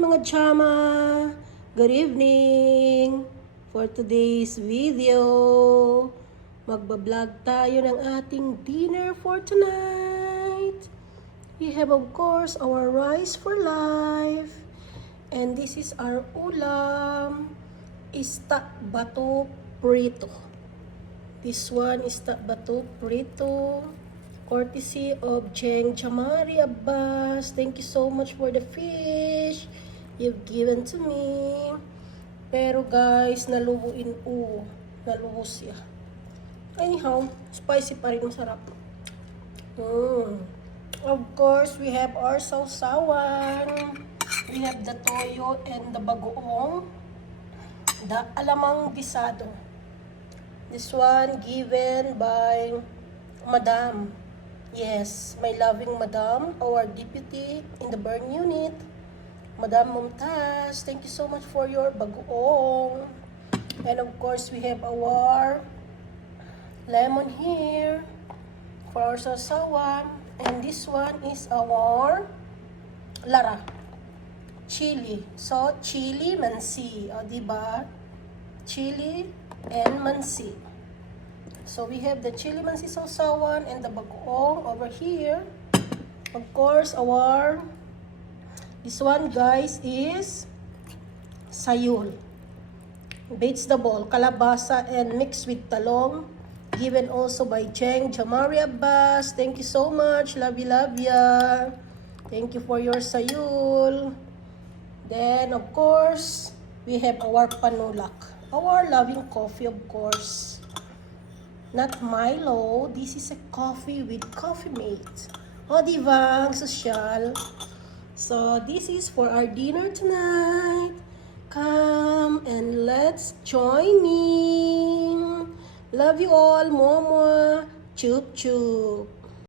mga chama! Good evening! For today's video, magbablog tayo ng ating dinner for tonight. We have of course our rice for life. And this is our ulam, isda bato prito. This one is isda bato prito. Courtesy of Cheng Chamari Abbas. Thank you so much for the fish you've given to me. Pero guys, nalubuin naluhos siya. Anyhow, spicy pa rin, masarap. Of course, we have our sausawan. We have the toyo and the bagoong. The alamang gisado. This one given by Madam. Yes, my loving Madam, our deputy in the burn unit, Madam Mumtaz. Thank you so much for your bagoong. And of course, we have our lemon here for our sausawan. And this one is our lara, chili. So, chili mansi. O, diba? Chili and mansi. So, we have the chili mansi sausawan and the bagoong over here. Of course, this one, guys, is sayul. Vegetable, kalabasa, and mixed with talong. Given also by Cheng Chamari Abbas. Thank you so much. Love ya. Thank you for your sayul. Then, of course, we have our panulak. Our loving coffee, of course. Not Milo, this is a coffee with Coffee Mate. O, diba? Ang sosyal. So, this is for our dinner tonight. Come and let's join in. Love you all, Momo. Chup chup.